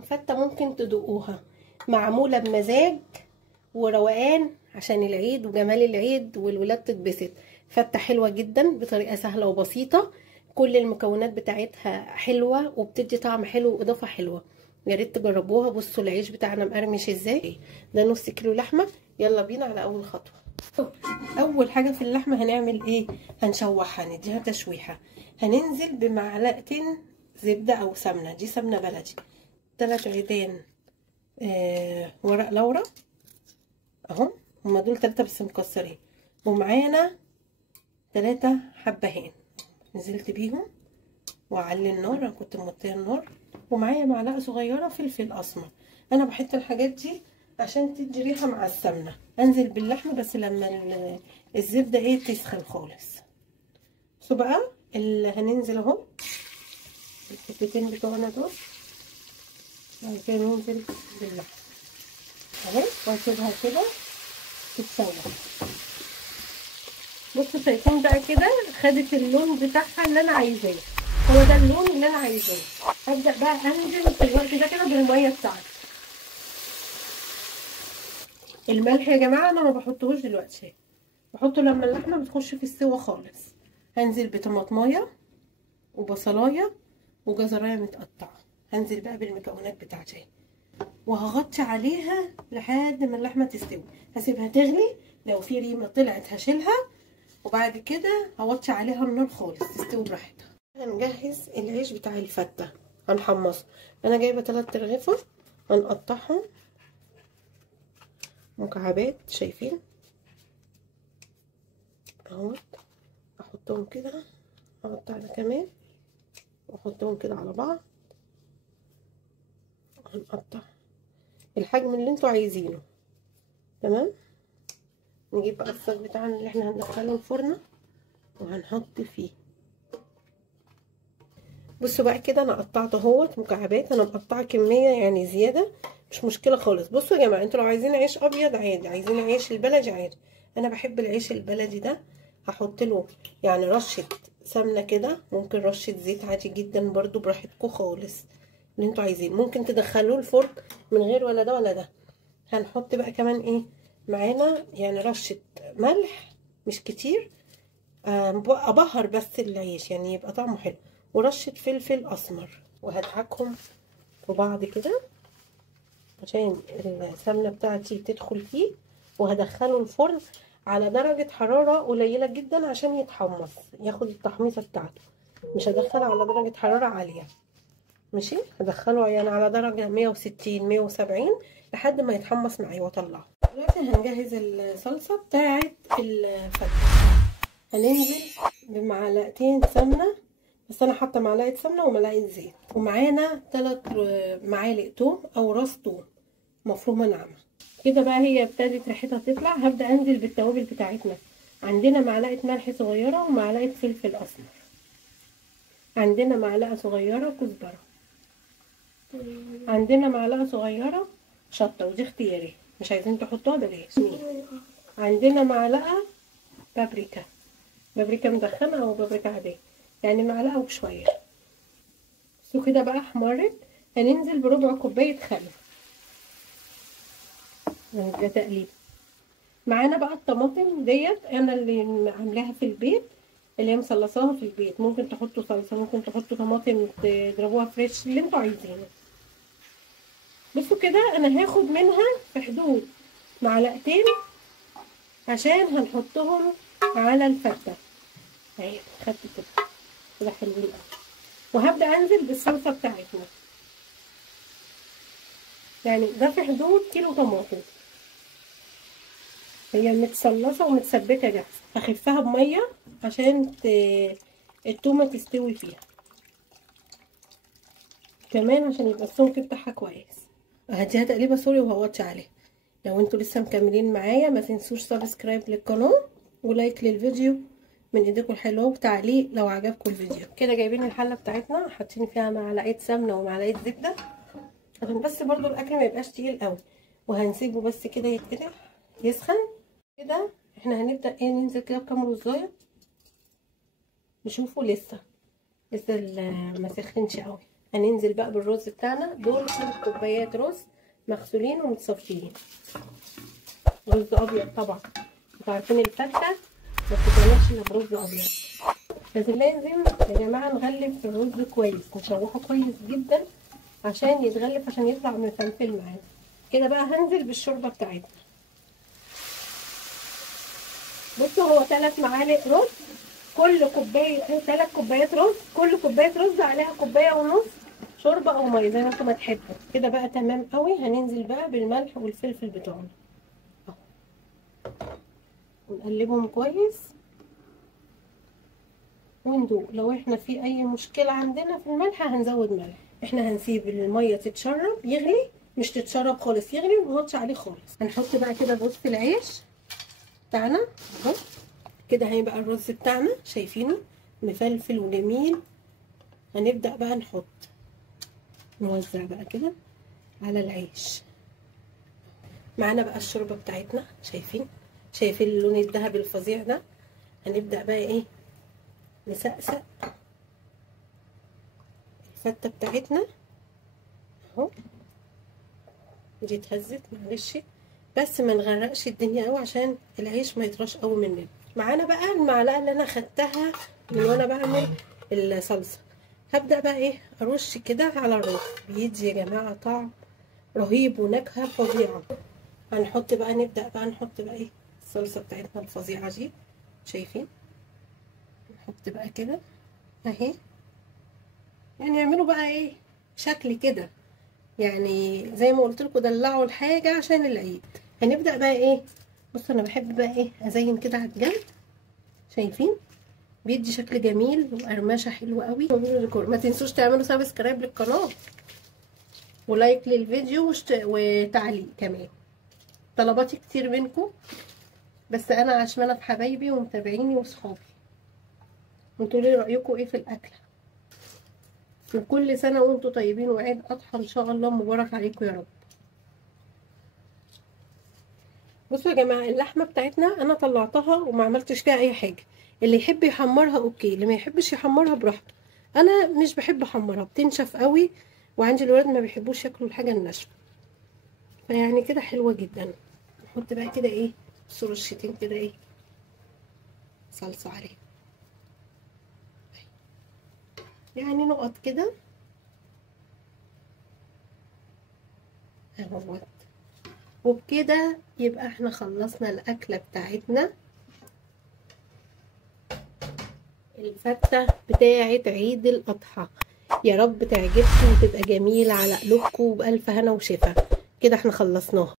فتة ممكن تدوقوها، معمولة بمزاج وروقان عشان العيد وجمال العيد والولاد تتبسط. فتة حلوة جدا بطريقة سهلة وبسيطة، كل المكونات بتاعتها حلوة وبتدي طعم حلو واضافة حلوة. يا ريت تجربوها. بصوا العيش بتاعنا مقرمش ازاي، ده نص كيلو لحمة. يلا بينا على اول خطوة. اول حاجة في اللحمة هنعمل ايه؟ هنشوحها، نديها تشويحة. هننزل بمعلقتين زبدة او سمنة، دي سمنة بلدي. 3 عيدان ورق لورا اهو، هما دول 3 بس مكسرين. ومعانا 3 حبهان نزلت بيهم واعلي النار، انا كنت موطيه النار. ومعايا معلقه صغيره فلفل اسمر. انا بحط الحاجات دي عشان تدي ريحه مع السمنه. انزل باللحمه بس لما الزبده تسخن خالص. بصوا بقى اللي هننزل اهو الحتتين بتوعنا دول، بعد كده ننزل باللحمه اهي واسيبها كده تتسوى. بصوا شايفين بقى كده خدت اللون بتاعها اللي انا عايزاه، هو ده اللون اللي انا عايزاه. هبدا بقى انزل في الوقت ده كده بالميه بتاعتي. الملح يا جماعه انا ما بحطهوش دلوقتي، بحطه لما اللحمه بتخش في السوا خالص. هنزل بطماطمايه وبصلايه وجزرايه متقطعه. هنزل بقى بالمكونات بتاعتي وهغطي عليها لحد ما اللحمه تستوي. هسيبها تغلي، لو في ريمه طلعت هشيلها، وبعد كده هوطي عليها النار خالص تستوي براحتها. هنجهز العيش بتاع الفته، هنحمصه. انا جايبه 3 رغيفه، هنقطعهم مكعبات شايفين اهوت. احطهم كده، اقطع ده كمان واحطهم كده على بعض. هنقطع الحجم اللي انتوا عايزينه. تمام. نجيب بقى الصاج بتاعنا اللي احنا هندخله الفرن وهنحط فيه. بصوا بقى كده انا قطعت اهوت مكعبات. انا مقطعه كميه يعني زياده، مش مشكله خالص. بصوا يا جماعه انتوا لو عايزين عيش ابيض عادي، عايزين عيش البلدي عادي. انا بحب العيش البلدي ده. هحط له يعني رشه سمنه كده، ممكن رشه زيت عادي جدا برضو براحتكم خالص اللي انتوا عايزين. ممكن تدخلوه الفرن من غير ولا ده ولا ده. هنحط بقى كمان ايه معانا، يعني رشه ملح مش كتير، ابهر بس العيش يعني يبقى طعمه حلو، ورشه فلفل اسمر. وهدعكهم في بعض كده عشان السمنه بتاعتي تدخل فيه. وهدخله الفرن على درجه حراره قليله جدا عشان يتحمص، ياخد التحميصه بتاعته. مش هدخله على درجه حراره عاليه، ماشي. هدخله يعني على درجه 160 170 لحد ما يتحمص معايا واطلعه. دلوقتي هنجهز الصلصه بتاعه الفتة. هننزل بمعلقتين سمنه، بس انا حاطه معلقه سمنه ومعلقه زيت. ومعانا 3 معالق توم او راس توم مفرومه ناعمه كده. بقى هي ابتدت ريحتها تطلع، هبدا انزل بالتوابل بتاعتنا. عندنا معلقه ملح صغيره ومعلقه فلفل اسمر، عندنا معلقه صغيره كزبره، عندنا معلقه صغيره شطه ودي اختياري، مش عايزين تحطوها بلاش. عندنا معلقه بابريكا، بابريكا مدخنه او بابريكا عاديه، يعني معلقه وشويه. بصوا كده بقى احمرت. هننزل بربع كوبايه خل، ده تقليب. معانا بقى الطماطم ديت انا اللي عاملاها في البيت، اللي هي مصلصاها في البيت. ممكن تحطوا صلصه، ممكن تحطوا طماطم تضربوها فريش اللي انتوا عايزينه. بصوا كده انا هاخد منها في حدود معلقتين عشان هنحطهم على الفته اهي. خدت كده حلوين قوي. وهبدا انزل بالصلصه بتاعتنا، يعني ده في حدود كيلو طماطم، هي متصلصه ومتسبكه جاهزه. هخفها بميه عشان التومه تستوي فيها كمان، عشان يبقى السمك بتاعها كويس. هديها تقليبه سوري وهوطي عليها. لو انتوا لسه مكملين معايا ما تنسوش سبسكرايب للقناه ولايك للفيديو من ايديكم الحلوه، وتعليق لو عجبكم الفيديو. كده جايبين الحله بتاعتنا، حاطين فيها معلقه سمنه ومعلقه زبده عشان بس برضو الاكل ما يبقاش تقيل قوي. وهنسيبه بس كده يتقلع يسخن كده. احنا هنبدا ننزل كده بكام رزايه. نشوفه لسه ما سخنش قوي. هننزل بقى بالرز بتاعنا. دول 3 كوبايات رز مغسولين ومتصفيين، رز ابيض طبعا، انتوا عارفين الفته ما بتتعملش الا برز ابيض. لازم يا جماعه نغلف الرز كويس، نشوحه كويس جدا عشان يتغلف، عشان يطلع مفلفل معانا كده. بقى هنزل بالشوربه بتاعتنا. بصوا هو 3 معالق رز، كل كوبايه 3 كوبايات رز، كل كوبايه رز عليها كوبايه ونص شوربه او ميه زي ما انتم ما تحبوا. كده بقى تمام قوي. هننزل بقى بالملح والفلفل بتوعنا اهو، ونقلبهم كويس وندوق. لو احنا في اي مشكله عندنا في الملح هنزود ملح. احنا هنسيب الميه تتشرب، يغلي، مش تتشرب خالص، يغلي ونغطش عليه خالص. هنحط بقى كده رز العيش بتاعنا اهو كده. هيبقى الرز بتاعنا شايفينه مفلفل وجميل. هنبدأ بقى نوزع بقى كده على العيش. معانا بقى الشوربة بتاعتنا، شايفين اللون الذهبي الفظيع ده. هنبدأ بقى ايه نسقسق الفتة بتاعتنا اهو. دي اتهزت معلش، بس ما نغرقش الدنيا قوي عشان العيش ما يطرش قوي مننا. معانا بقى المعلقه اللي انا خدتها من وانا بعمل الصلصه. هبدا بقى ايه ارش كده على الرز، بيدي يا جماعه طعم رهيب ونكهه فظيعه. نبدا بقى نحط بقى ايه الصلصه بتاعتنا الفظيعه دي. شايفين نحط بقى كده اهي، يعني يعملوا بقى ايه شكل كده، يعني زي ما قلت لكم دلعوا الحاجه عشان العيد. هنبدا بقى ايه، بصوا انا بحب بقى ايه ازين كده على الجنب. شايفين بيدي شكل جميل وقرمشه حلوه قوي. ما تنسوش تعملوا سبسكرايب للقناه ولايك للفيديو وتعليق كمان. طلباتي كتير منكم، بس انا عشمانه في حبايبي ومتابعيني وصحابي. انتوا ليه رايكم ايه في الاكله؟ وكل سنه وانتوا طيبين وعيد اضحى ان شاء الله مبارك عليكم يا رب. بصوا يا جماعه اللحمه بتاعتنا انا طلعتها وما عملتش فيها اي حاجه. اللي يحب يحمرها اوكي، اللي ما يحبش يحمرها براحته. انا مش بحب احمرها، بتنشف قوي، وعندي الولاد ما بيحبوش ياكلوا الحاجه الناشفه، فيعني كده حلوه جدا. نحط بقى كده ايه رشتين كده ايه صلصه عليها، يعني نقط كده اهوت. وبكده يبقى احنا خلصنا الاكله بتاعتنا، الفته بتاعه عيد الاضحى. يا رب تعجبكم وتبقى جميله على قلوبكم، وبالف هنا وشفا. كده احنا خلصناها.